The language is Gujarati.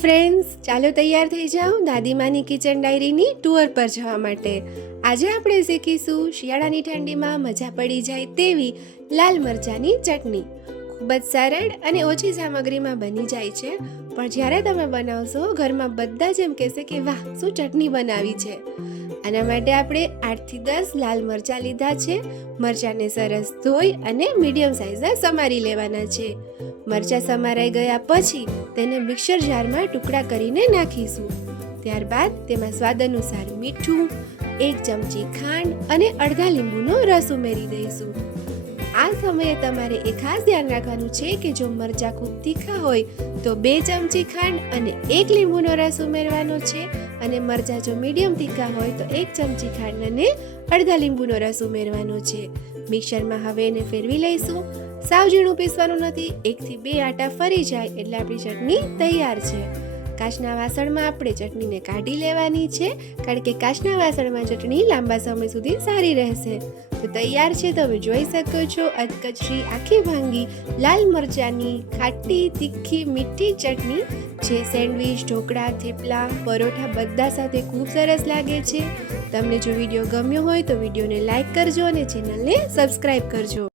ફ્રેન્ડ્સ ચાલો તૈયાર થઈ જાઓ દાદીમાની કિચન ડાયરીની ટૂર પર જવા માટે. આજે આપણે શીખીશું શિયાળાની ઠંડીમાં મજા પડી જાય તેવી લાલ મરચાંની ચટણી. ખૂબ જ સરળ અને ઓછી સામગ્રીમાં બની જાય છે. પણ જ્યારે તમે બનાવશો, ઘરમાં બધા જ એમ કહેશે કે, વાહ, શું ચટણી બનાવી છે? આના માટે આપણે આઠથી દસ લાલ મરચાં લીધા છે. મરચાંને સરસ ધોઈ અને મીડિયમ સાઇઝના સમારી લેવાના છે. મરચાં સમારાઈ ગયા પછી તેને મિક્સર જારમાં ટુકડા કરીને નાખીશું. ત્યારબાદ તેમાં સ્વાદ અનુસાર મીઠું, એક ચમચી ખાંડ અને અડધા લીંબુનો રસ ઉમેરી દઈશું. આ સમયે તમારે એ ખાસ ધ્યાન રાખવાનું છે કે જો મરચાં ખૂબ તીખા હોય તો બે ચમચી ખાંડ અને એક લીંબુનો રસ ઉમેરવાનો છે. અને મરચાં જો મીડિયમ તીખા હોય તો એક ચમચી ખાંડ અને અડધા લીંબુનો રસ ઉમેરવાનો છે. મિક્સરમાં હવે એને ફેરવી લઈશું. સાવ ઝીણું પીસવાનું નથી. એકથી બે આટા ફરી જાય એટલે આપણી ચટણી તૈયાર છે. કાચના વાસણમાં આપણે ચટણીને કાઢી લેવાની છે, કારણ કે કાચના વાસણમાં ચટણી લાંબા સમય સુધી સારી રહેશે. તો તૈયાર છે તમે જોઈ શકો છો, અધકચરી આખી ભાંગી લાલ મરચાંની ખાટી, તીખી, મીઠી ચટણી, જે સેન્ડવિચ, ઢોકળા, થેપલા, પરોઠા બધા સાથે ખૂબ સરસ લાગે છે. તમને જો વીડિયો ગમ્યો હોય તો વિડીયોને લાઇક કરજો અને ચેનલને સબસ્ક્રાઈબ કરજો.